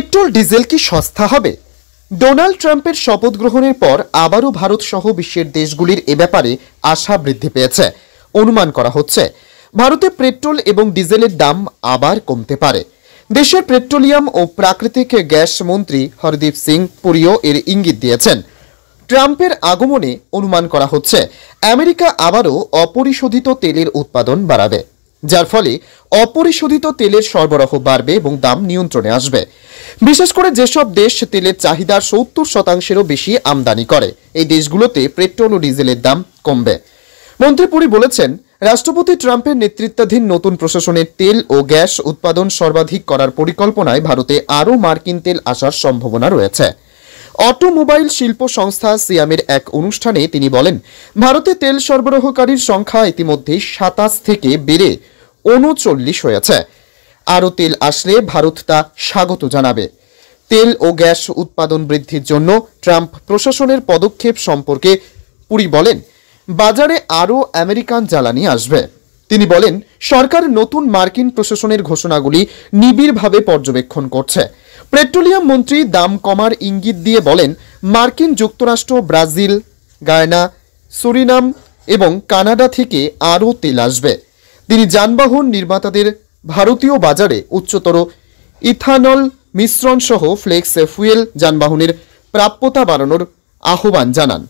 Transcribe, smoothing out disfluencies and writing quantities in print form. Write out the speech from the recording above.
Petrol diesel কি সস্তা হবে? ডোনাল্ড ট্রাম্পের শপথ গ্রহণের পর আবারও ভারত সহ বিশ্বের দেশগুলির এ ব্যাপারে আশা বৃদ্ধি পেয়েছে। অনুমান করা হচ্ছে ভারতে পেট্রোল এবং ডিজেলের দাম আবার কমতে পারে। দেশের পেট্রোলিয়াম ও প্রাকৃতিক গ্যাস মন্ত্রী হরদীপ সিং পুরিও এর ইঙ্গিত দিয়েছেন। ট্রাম্পের আগমনে অনুমান করা হচ্ছে আমেরিকা আবারও অপরিশোধিত তেলের উৎপাদন বাড়াবে, যার ফলে অপরিশোধিত তেলের সরবরাহ বাড়বে এবং দাম নিয়ন্ত্রণে আসবে। বিশেষ করে যেসব দেশ তেলের চাহিদার 70%-এরও বেশি আমদানি করে, এই দেশগুলোতে পেট্রোল ও ডিজেলের দাম কমবে। মন্ত্রী পুরি বলেছেন, রাষ্ট্রপতি ট্রাম্পের নেতৃত্বাধীন নতুন প্রশাসনের তেল ও গ্যাস উৎপাদন সর্বাধিক করার পরিকল্পনায় ভারতে আরও মার্কিন তেল আসার সম্ভাবনা রয়েছে। অটোমোবাইল শিল্প সংস্থা সিয়ামের এক অনুষ্ঠানে তিনি বলেন, ভারতে তেল সরবরাহকারীর সংখ্যা ইতিমধ্যেই 27 থেকে বেড়ে 39 হয়েছে। আরও তেল আসলে ভারত তা স্বাগত জানাবে। তেল ও গ্যাস উৎপাদন বৃদ্ধির জন্য ট্রাম্প প্রশাসনের পদক্ষেপ সম্পর্কে পুরি বলেন, বাজারে আরও আমেরিকান জ্বালানি আসবে। তিনি বলেন, সরকার নতুন মার্কিন প্রশাসনের ঘোষণাগুলি নিবিড়ভাবে পর্যবেক্ষণ করছে। পেট্রোলিয়াম মন্ত্রী দাম কমার ইঙ্গিত দিয়ে বলেন, মার্কিন যুক্তরাষ্ট্র, ব্রাজিল, গায়ানা, সুরিনাম এবং কানাডা থেকে আরও তেল আসবে। তিনি যানবাহন নির্মাতাদের ভারতীয় বাজারে উচ্চতর ইথানল মিশ্রণ সহ ফ্লেক্স ফুয়েল যানবাহনের প্রাপ্যতা বাড়ানোর আহ্বান জানান।